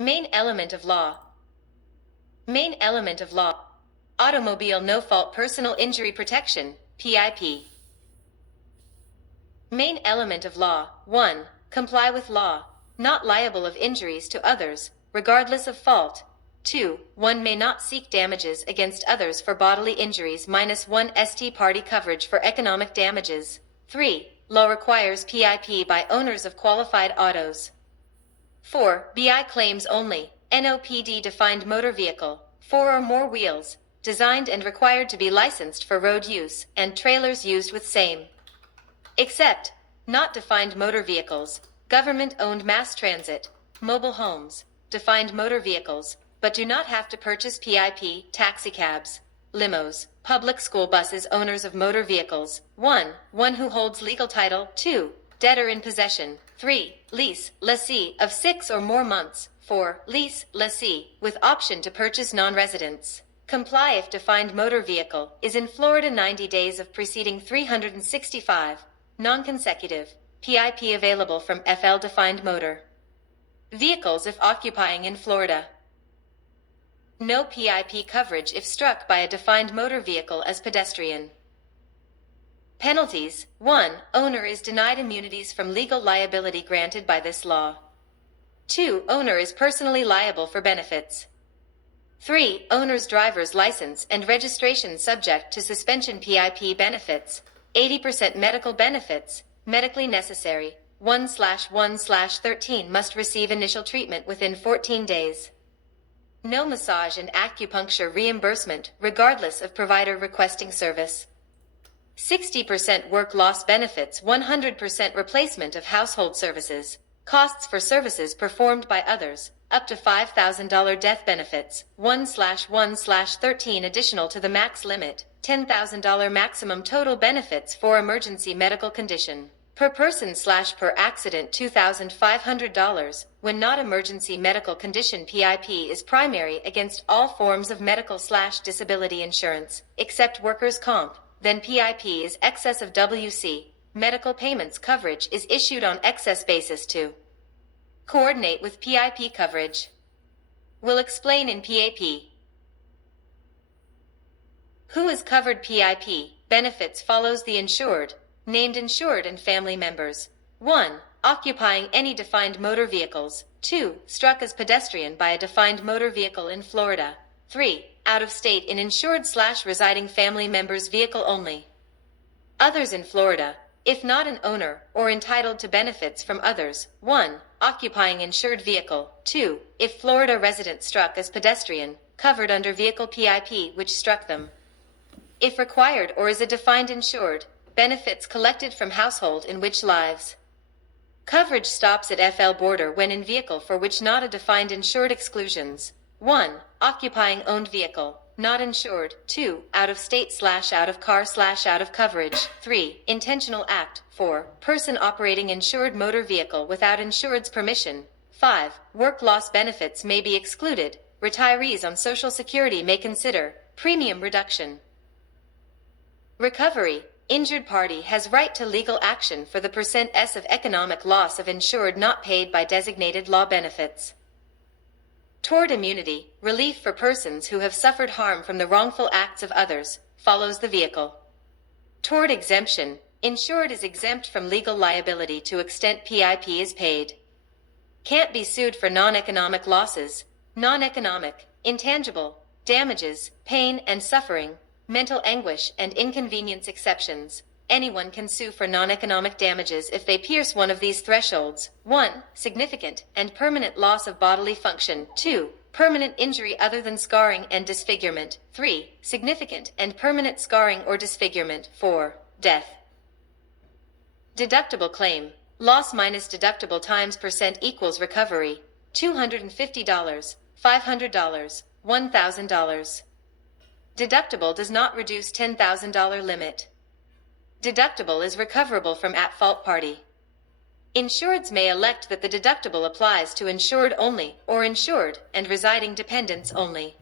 Main element of law. Main element of law. Automobile No-Fault Personal Injury Protection, PIP. Main element of law. 1. Comply with law. Not liable of injuries to others, regardless of fault. 2. One may not seek damages against others for bodily injuries -1 st party coverage for economic damages. 3. Law requires PIP by owners of qualified autos. 4. BI claims only. NOPD defined motor vehicle, 4 or more wheels, designed and required to be licensed for road use, and trailers used with same. Except, not defined motor vehicles, government-owned mass transit, mobile homes, defined motor vehicles, but do not have to purchase PIP, taxicabs, limos, public school buses. Owners of motor vehicles. 1. One who holds legal title. 2. Debtor in possession. 3. Lease, lessee of 6 or more months. 4. Lease, lessee, with option to purchase non-residents. Comply if defined motor vehicle is in Florida 90 days of preceding 365. Non-consecutive. PIP available from FL defined motor vehicles if occupying in Florida. No PIP coverage if struck by a defined motor vehicle as pedestrian. Penalties. 1. Owner is denied immunities from legal liability granted by this law. 2. Owner is personally liable for benefits. 3. Owner's driver's license and registration subject to suspension. PIP benefits. 80% medical benefits, medically necessary. 1/1/13 must receive initial treatment within 14 days. No massage and acupuncture reimbursement, regardless of provider requesting service. 60% work loss benefits. 100% replacement of household services. Costs for services performed by others, up to $5,000 death benefits. 1/1/13 additional to the max limit. $10,000 maximum total benefits for emergency medical condition. Per person/per accident $2,500. When not emergency medical condition. PIP is primary against all forms of medical/disability insurance, except workers' comp. Then PIP is excess of WC. Medical payments coverage is issued on excess basis to coordinate with PIP coverage. Will explain in PAP. Who is covered? PIP benefits follows the insured, named insured and family members. 1. Occupying any defined motor vehicles. 2. Struck as pedestrian by a defined motor vehicle in Florida. 3. Out of state in insured/residing family members vehicle only. Others in Florida, if not an owner or entitled to benefits from others. 1. Occupying insured vehicle. 2. If Florida resident struck as pedestrian, covered under vehicle PIP which struck them. If required or is a defined insured, benefits collected from household in which lives. Coverage stops at FL border when in vehicle for which not a defined insured. Exclusions. 1. Occupying owned vehicle, not insured. 2. Out of state/out of car/out of coverage. 3. Intentional act. 4. Person operating insured motor vehicle without insured's permission. 5. Work loss benefits may be excluded. Retirees on Social Security may consider premium reduction. Recovery. Injured party has right to legal action for the % of economic loss of insured not paid by designated law benefits. Tort immunity, relief for persons who have suffered harm from the wrongful acts of others, follows the vehicle. Tort exemption, insured is exempt from legal liability to extent PIP is paid. Can't be sued for non-economic losses, non-economic, intangible, damages, pain and suffering, mental anguish and inconvenience. Exceptions. Anyone can sue for non-economic damages if they pierce one of these thresholds. 1. Significant and permanent loss of bodily function. 2. Permanent injury other than scarring and disfigurement. 3. Significant and permanent scarring or disfigurement. 4. Death. Deductible claim. Loss minus deductible times % equals recovery. $250, $500, $1,000. Deductible does not reduce $10,000 limit. Deductible is recoverable from at-fault party. Insureds may elect that the deductible applies to insured only or insured and residing dependents only.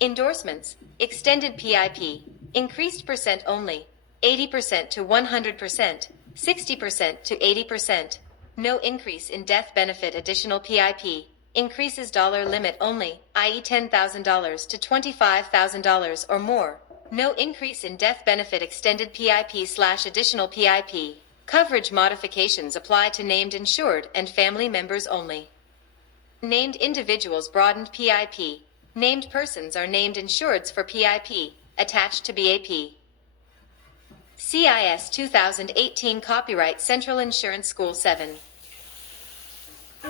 Endorsements. Extended PIP. Increased % only. 80% to 100%. 60% to 80%. No increase in death benefit. Additional PIP. increases dollar limit only, i.e. $10,000 to $25,000 or more. No increase in death benefit extended PIP/additional PIP. Coverage modifications apply to named insured and family members only. Named individuals broadened PIP. Named persons are named insureds for PIP, attached to BAP. CIS 2018 Copyright Central Insurance School 7.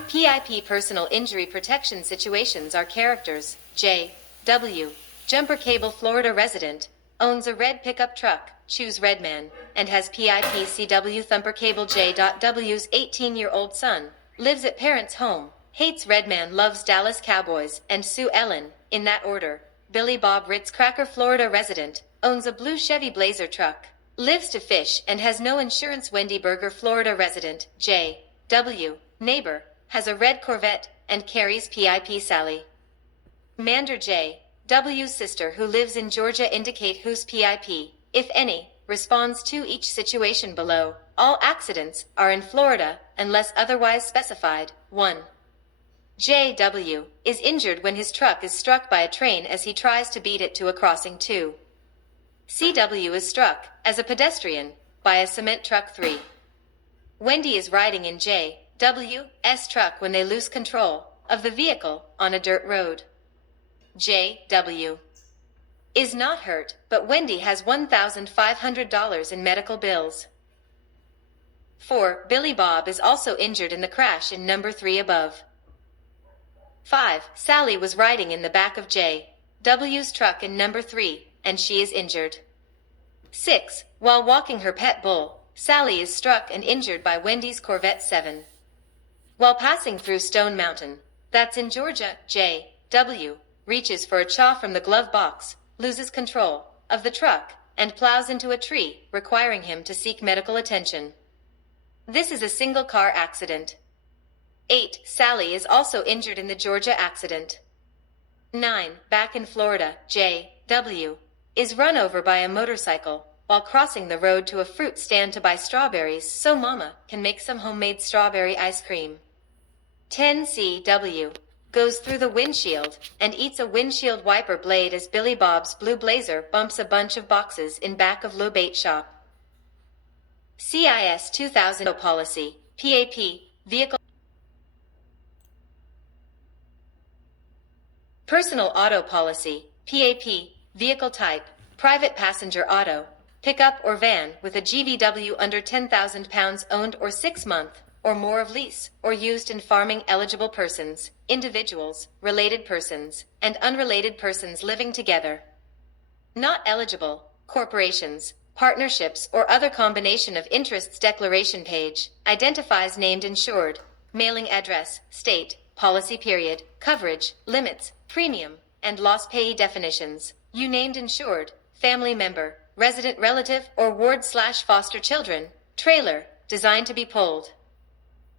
PIP personal injury protection situations are characters. J. W. Jumper Cable, Florida resident, owns a red pickup truck, choose Redman, and has PIP. CW Thumper Cable. J.W's 18-year-old son, lives at parents' home, hates Redman, loves Dallas Cowboys, and Sue Ellen, in that order. Billy Bob Ritz Cracker, Florida resident, owns a blue Chevy Blazer truck, lives to fish and has no insurance. Wendy Berger, Florida resident, J. W. Neighbor, has a red Corvette and carries PIP. Sally Mander, J. W's sister who lives in Georgia, indicate whose PIP, if any, responds to each situation below. All accidents are in Florida unless otherwise specified. 1. J.W. is injured when his truck is struck by a train as he tries to beat it to a crossing. 2. C.W. is struck, as a pedestrian, by a cement truck. 3. Wendy is riding in J.W.'s truck when they lose control of the vehicle on a dirt road. J.W. is not hurt, but Wendy has $1,500 in medical bills. 4. Billy Bob is also injured in the crash in number 3 above. 5. Sally was riding in the back of J.W.'s truck in number 3, and she is injured. 6. While walking her pet bull, Sally is struck and injured by Wendy's Corvette. 7. While passing through Stone Mountain, that's in Georgia, J.W. reaches for a chaw from the glove box, loses control of the truck, and plows into a tree, requiring him to seek medical attention. This is a single-car accident. 8. Sally is also injured in the Georgia accident. 9. Back in Florida, J.W. is run over by a motorcycle while crossing the road to a fruit stand to buy strawberries so Mama can make some homemade strawberry ice cream. 10. C.W. goes through the windshield and eats a windshield wiper blade as Billy Bob's blue Blazer bumps a bunch of boxes in back of low bait shop. CIS 2000 Policy, PAP, Vehicle Personal Auto Policy, PAP, Vehicle Type, Private Passenger Auto, Pickup or Van with a GVW under 10,000 pounds owned or 6 month or more of lease or used in farming. Eligible persons, individuals, related persons, and unrelated persons living together. Not eligible, corporations, partnerships, or other combination of interests. Declaration page identifies named insured, mailing address, state, policy period, coverage, limits, premium, and loss payee. Definitions. You named insured, family member, resident relative, or ward/foster children, trailer, designed to be pulled.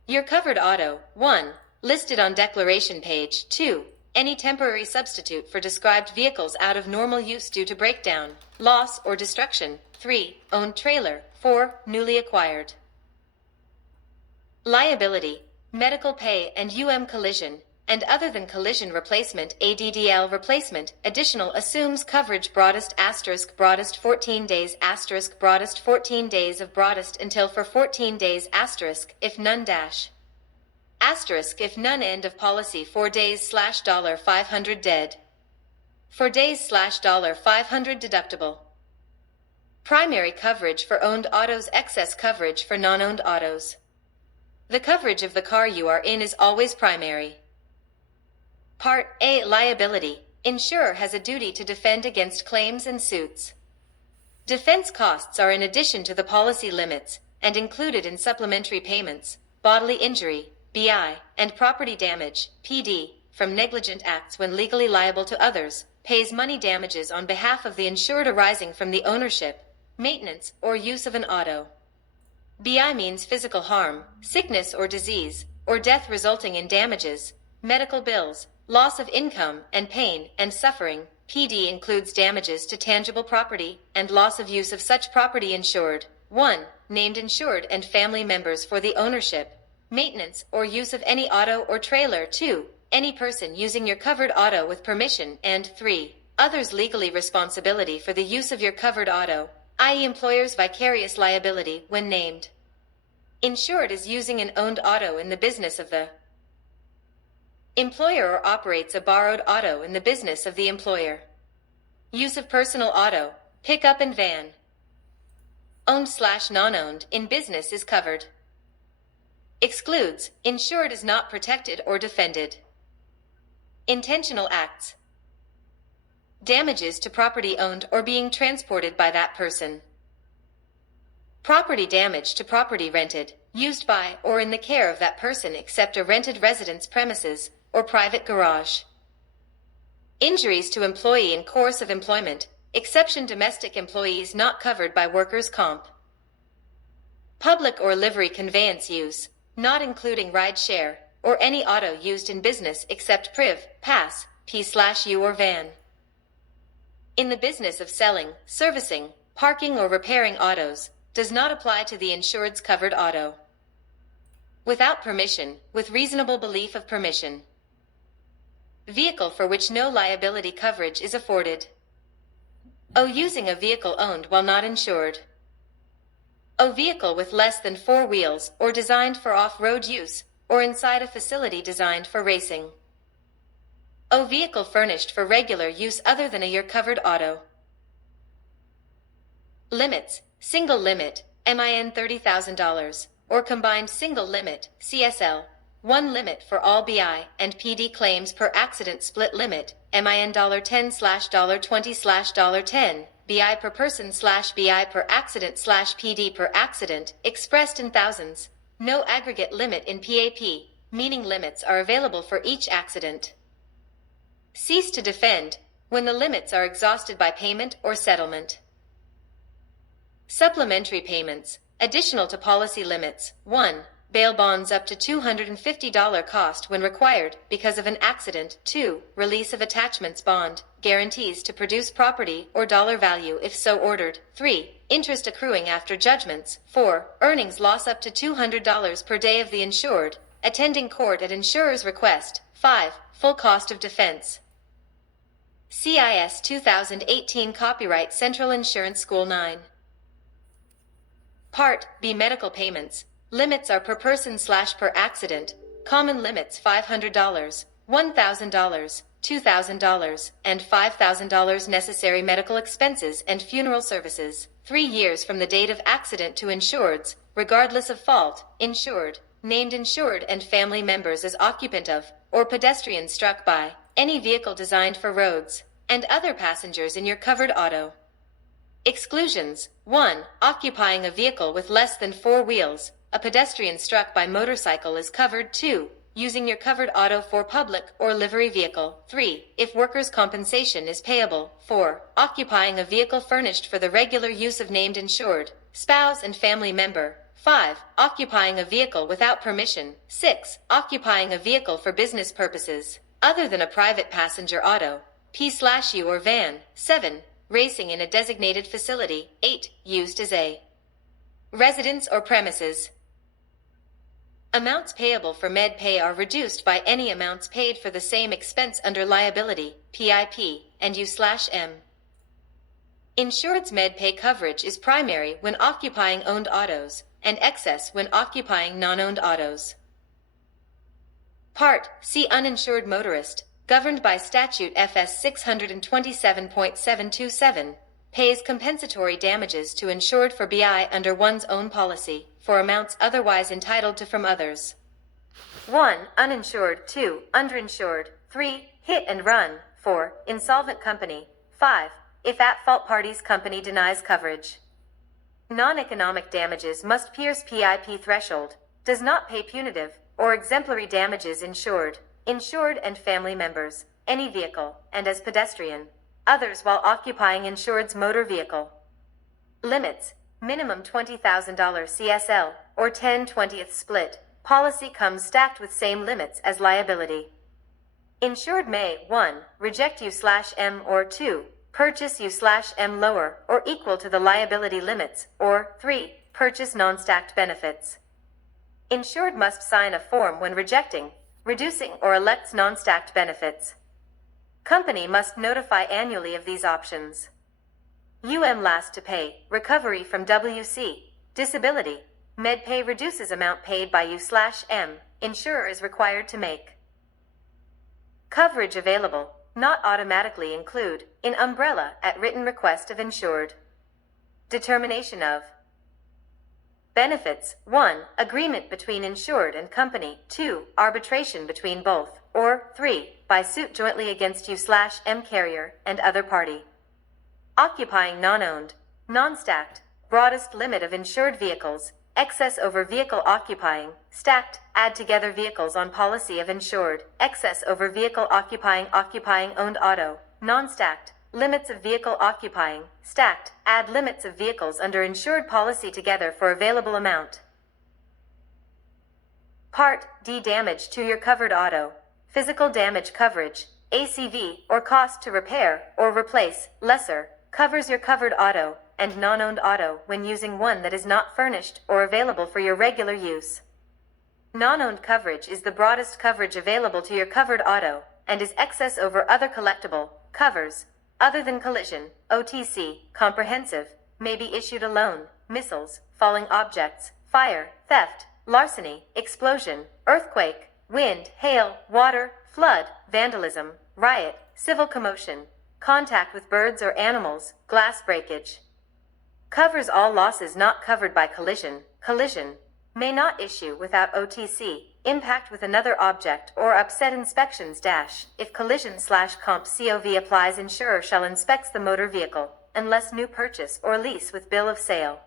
Your covered auto. 1. Listed on declaration page. 2. Any temporary substitute for described vehicles out of normal use due to breakdown, loss, or destruction. 3. Owned trailer. 4. Newly acquired. Liability. Medical pay and collision, and other than collision replacement. ADDL replacement. Additional assumes coverage. Broadest * broadest 14 days * broadest 14 days of broadest until for 14 days * if none * if none. End of policy. 4 days $500 dead. 4 days $500 deductible. Primary coverage for owned autos. Excess coverage for non-owned autos. The coverage of the car you are in is always primary. Part A. Liability. Insurer has a duty to defend against claims and suits. Defense costs are in addition to the policy limits and included in supplementary payments, bodily injury, BI, and property damage, PD, from negligent acts when legally liable to others, pays money damages on behalf of the insured arising from the ownership, maintenance, or use of an auto. BI means physical harm, sickness or disease, or death resulting in damages, medical bills, loss of income, and pain and suffering. PD includes damages to tangible property and loss of use of such property. Insured. 1. Named insured and family members for the ownership, maintenance, or use of any auto or trailer. 2. any person using your covered auto with permission, and 3. Others' legally responsibility for the use of your covered auto, i.e. employer's vicarious liability when named. Insured is using an owned auto in the business of the employer or operates a borrowed auto in the business of the employer. Use of personal auto, pickup and van, owned/non-owned, in business is covered. Excludes, insured is not protected or defended. Intentional acts. Damages to property owned or being transported by that person. Property damage to property rented, used by, or in the care of that person except a rented residence premises or private garage. Injuries to employee in course of employment, exception domestic employees not covered by workers' comp. Public or livery conveyance use, not including ride share, or any auto used in business except priv, pass, P/U or van. In the business of selling, servicing, parking or repairing autos, does not apply to the insured's covered auto. Without permission, with reasonable belief of permission. Vehicle for which no liability coverage is afforded. O. Using a vehicle owned while not insured. O. Vehicle with less than 4 wheels or designed for off-road use, or inside a facility designed for racing. O. Vehicle furnished for regular use other than a year-covered auto. Limits, single limit, MIN $30,000, or combined single limit, CSL, 1 limit for all BI and PD claims per accident, split limit, MIN $10/$20/$10, BI per person/BI per accident/PD per accident, expressed in thousands. No aggregate limit in PAP, meaning limits are available for each accident. Cease to defend, when the limits are exhausted by payment or settlement. Supplementary payments, additional to policy limits. 1. Bail bonds up to $250 cost when required because of an accident. 2. Release of attachments bond, guarantees to produce property or dollar value if so ordered. 3. Interest accruing after judgments. 4. Earnings loss up to $200 per day of the insured, attending court at insurer's request. 5. Full cost of defense. CIS 2018 Copyright Central Insurance School 9. Part B. Medical payments. Limits are per person/per accident. Common limits $500, $1,000, $2,000, and $5,000 necessary medical expenses and funeral services. 3 years from the date of accident to insureds, regardless of fault, insured, named insured and family members as occupant of, or pedestrian struck by, any vehicle designed for roads, and other passengers in your covered auto. Exclusions. 1. Occupying a vehicle with less than 4 wheels, a pedestrian struck by motorcycle is covered. 2. Using your covered auto for public or livery vehicle. 3. If workers' compensation is payable. 4. Occupying a vehicle furnished for the regular use of named insured, spouse and family member. 5. Occupying a vehicle without permission. 6. Occupying a vehicle for business purposes, other than a private passenger auto, P/U or van. 7. Racing in a designated facility. 8. Used as a residence or premises. Amounts payable for med pay are reduced by any amounts paid for the same expense under liability, PIP, and U/M. Insured's med pay coverage is primary when occupying owned autos, and excess when occupying non-owned autos. Part C. Uninsured motorist, governed by statute FS 627.727, pays compensatory damages to insured for BI under one's own policy, for amounts otherwise entitled to from others. 1. Uninsured. 2. Underinsured. 3. Hit and run. 4. Insolvent company. 5. If at-fault parties company denies coverage. Non-economic damages must pierce PIP threshold, does not pay punitive or exemplary damages insured and family members, any vehicle, and as pedestrian, others while occupying insured's motor vehicle. Limits, minimum $20,000 CSL, or 10/20th split. Policy comes stacked with same limits as liability. Insured may 1. Reject U/M or 2. Purchase U/M lower or equal to the liability limits, or 3. Purchase non-stacked benefits. Insured must sign a form when rejecting, reducing or elects non-stacked benefits. Company must notify annually of these options. Last to pay, recovery from WC, disability, MedPay reduces amount paid by U/M, insurer is required to make. Coverage available, not automatically include, in umbrella at written request of insured. Determination of benefits: 1. Agreement between insured and company. 2. Arbitration between both. Or 3. By suit jointly against U/M carrier and other party. Occupying non-owned, non-stacked, broadest limit of insured vehicles, excess over vehicle occupying, stacked, add together vehicles on policy of insured, excess over vehicle occupying owned auto, non-stacked, limits of vehicle occupying, stacked, add limits of vehicles under insured policy together for available amount. Part D. Damage to your covered auto, physical damage coverage, ACV, or cost to repair or replace, lesser, covers your covered auto and non-owned auto when using one that is not furnished or available for your regular use. Non-owned coverage is the broadest coverage available to your covered auto and is excess over other collectible covers, other than collision, OTC, comprehensive, may be issued alone, missiles, falling objects, fire, theft, larceny, explosion, earthquake, wind, hail, water, flood, vandalism, riot, civil commotion, contact with birds or animals, glass breakage. Covers all losses not covered by collision, may not issue without OTC, impact with another object or upset inspections - if collision/comp COV applies, insurer shall inspect the motor vehicle, unless new purchase or lease with bill of sale.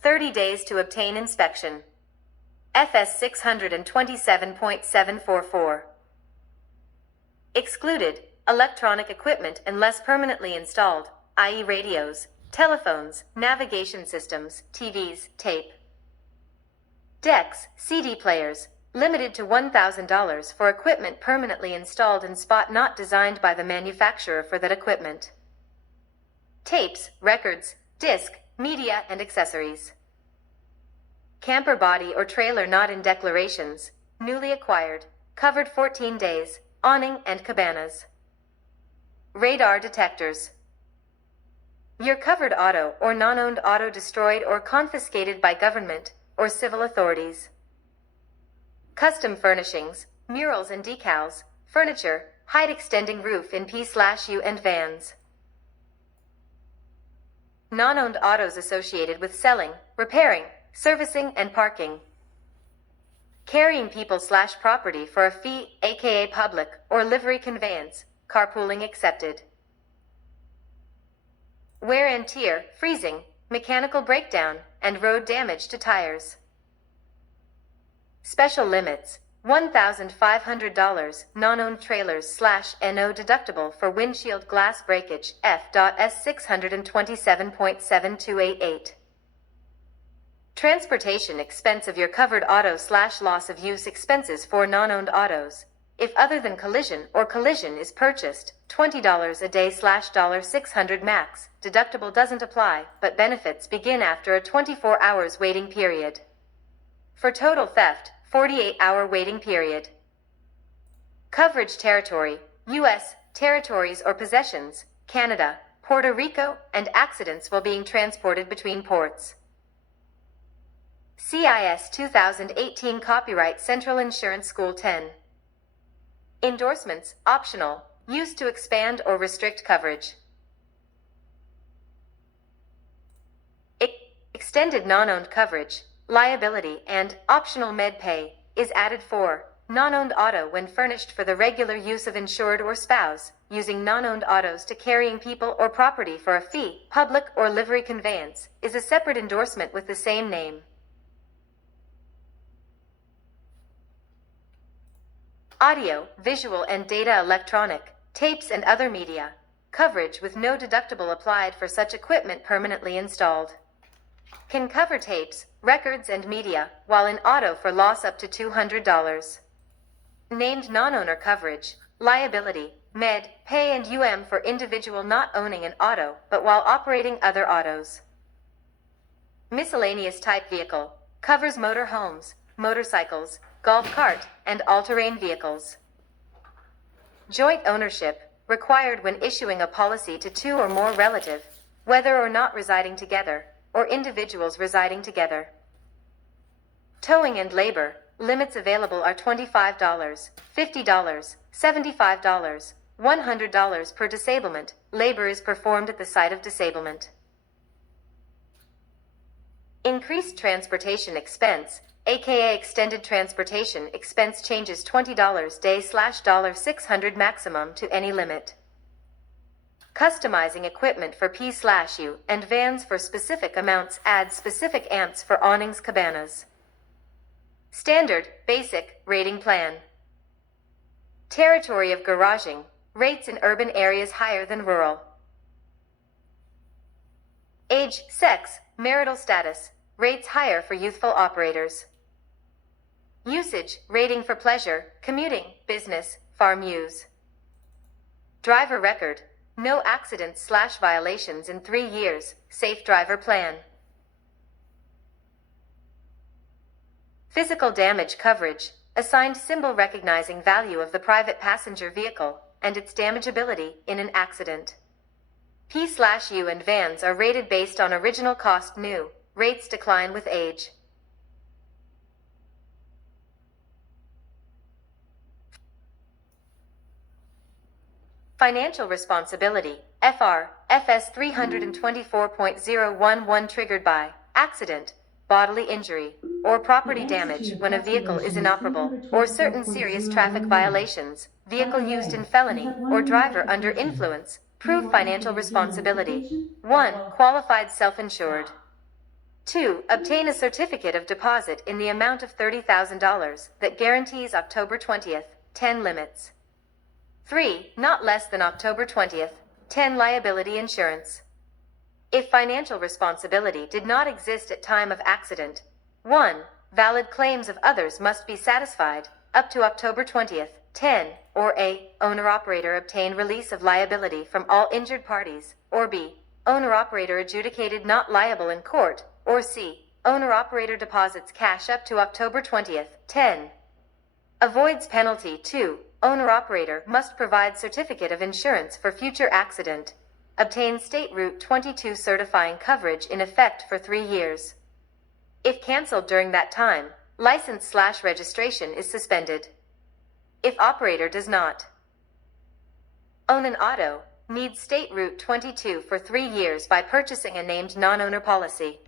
30 days to obtain inspection. FS 627.744. Excluded, electronic equipment unless permanently installed, i.e. radios, telephones, navigation systems, TVs, tape decks, CD players, limited to $1,000 for equipment permanently installed in spot not designed by the manufacturer for that equipment. Tapes, records, disc, media, and accessories. Camper body or trailer not in declarations, newly acquired, covered 14 days, awning and cabanas. Radar detectors. Your covered auto or non-owned auto destroyed or confiscated by government or civil authorities. Custom furnishings, murals and decals, furniture, height extending roof in P/U and vans. Non-owned autos associated with selling, repairing, servicing, and parking. Carrying people/property for a fee, aka public or livery conveyance, carpooling accepted. Wear and tear, freezing, mechanical breakdown, and road damage to tires. Special limits: $1,500 non-owned trailers/NO deductible for windshield glass breakage, F.S. 627.7288. Transportation expense of your covered auto/loss of use expenses for non-owned autos. If other than collision or collision is purchased, $20 a day/$600 max. Deductible doesn't apply, but benefits begin after a 24 hours waiting period. For total theft, 48-hour waiting period. Coverage territory: U.S., territories or possessions, Canada, Puerto Rico, and accidents while being transported between ports. CIS 2018 Copyright Central Insurance School 10. Endorsements, optional, used to expand or restrict coverage. Extended non-owned coverage, liability, and optional MedPay is added for non-owned auto when furnished for the regular use of insured or spouse, using non-owned autos to carrying people or property for a fee, public or livery conveyance, is a separate endorsement with the same name. Audio, visual and data electronic, tapes and other media. Coverage with no deductible applied for such equipment permanently installed. Can cover tapes, records and media, while in auto for loss up to $200. Named non-owner coverage, liability, med, pay and for individual not owning an auto but while operating other autos. Miscellaneous type vehicle, covers motor homes, motorcycles, golf cart, and all-terrain vehicles. Joint ownership, required when issuing a policy to two or more relatives, whether or not residing together, or individuals residing together. Towing and labor, limits available are $25, $50, $75, $100 per disablement. Labor is performed at the site of disablement. Increased transportation expense, aka extended transportation expense, changes $20 day/$600 maximum to any limit. Customizing equipment for P/U and vans for specific amounts, adds specific amps for awnings, cabanas. Standard, basic, rating plan. Territory of garaging, rates in urban areas higher than rural. Age, sex, marital status, rates higher for youthful operators. Usage, rating for pleasure, commuting, business, farm use. Driver record, no accidents/violations in 3 years, safe driver plan. Physical damage coverage, assigned symbol recognizing value of the private passenger vehicle and its damageability in an accident. P/U and vans are rated based on original cost. New rates decline with age. Financial responsibility, FS 324.011, triggered by accident, bodily injury, or property damage when a vehicle is inoperable, or certain serious traffic violations, vehicle used in felony, or driver under influence. Prove financial responsibility. 1. Qualified self-insured. 2. Obtain a certificate of deposit in the amount of $30,000 that guarantees October 20th, 10 limits. 3. Not less than October 20th, 10 liability insurance. If financial responsibility did not exist at time of accident, 1. Valid claims of others must be satisfied up to October 20th, 10, or A. Owner-operator obtain release of liability from all injured parties, or B. Owner-operator adjudicated not liable in court, or C. Owner-operator deposits cash up to October 20th, 10. Avoids penalty. 2. Owner-operator must provide certificate of insurance for future accident. Obtain State Route 22 certifying coverage in effect for 3 years. If canceled during that time, license/registration is suspended. If operator does not own an auto, needs State Route 22 for 3 years by purchasing a named non-owner policy.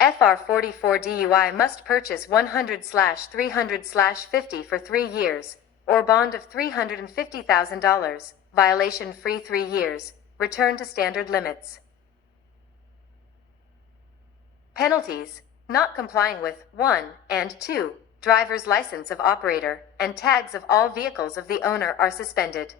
FR 44 DUI must purchase 100/300/50 for 3 years, or bond of $350,000, violation free 3 years, return to standard limits. Penalties, not complying with 1 and 2, driver's license of operator, and tags of all vehicles of the owner are suspended.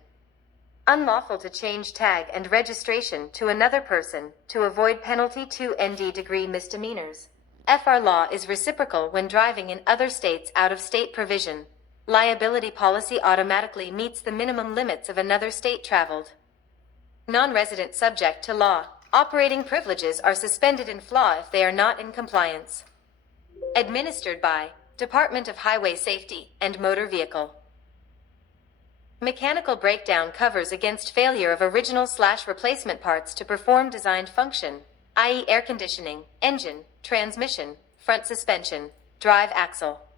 Unlawful to change tag and registration to another person to avoid penalty. 2 ND misdemeanors. FR law is reciprocal when driving in other states. Out of state provision. Liability policy automatically meets the minimum limits of another state traveled. Non-resident subject to law. Operating privileges are suspended in FLA if they are not in compliance. Administered by Department of Highway Safety and Motor Vehicle. Mechanical breakdown covers against failure of original/replacement parts to perform designed function, i.e. air conditioning, engine, transmission, front suspension, drive axle.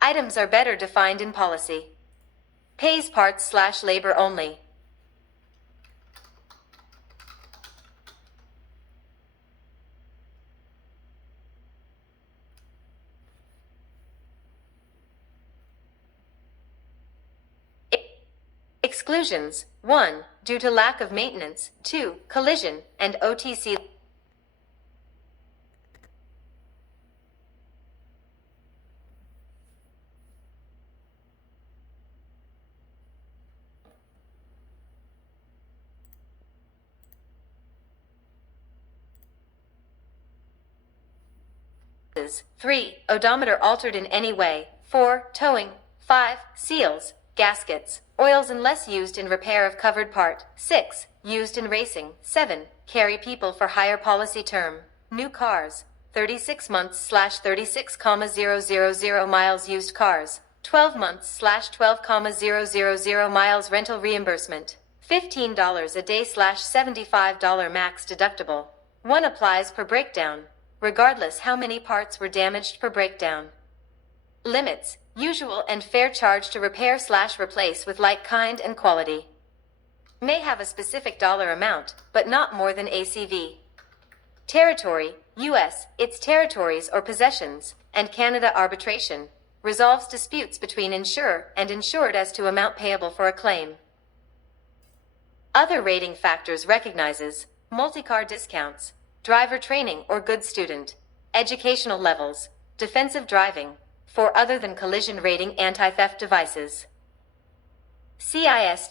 Items are better defined in policy. Pays parts/labor only. Exclusions. 1. Due to lack of maintenance. 2. Collision and OTC. Is 3. Odometer altered in any way. 4. Towing. 5. Seals, gaskets, oils unless used in repair of covered part. 6. Used in racing. 7. Carry people for hire policy term. New cars. 36 months/36,000 miles used cars, 12 months/12,000 miles rental reimbursement, $15 a day/$75 max deductible. 1 applies per breakdown, regardless how many parts were damaged per breakdown. Limits: usual and fair charge to repair/replace with like kind and quality. May have a specific dollar amount, but not more than ACV. Territory: U.S., its territories or possessions, and Canada. Arbitration resolves disputes between insurer and insured as to amount payable for a claim. Other rating factors recognizes multi-car discounts, driver training or good student, educational levels, defensive driving, for other than collision rating anti-theft devices. CIS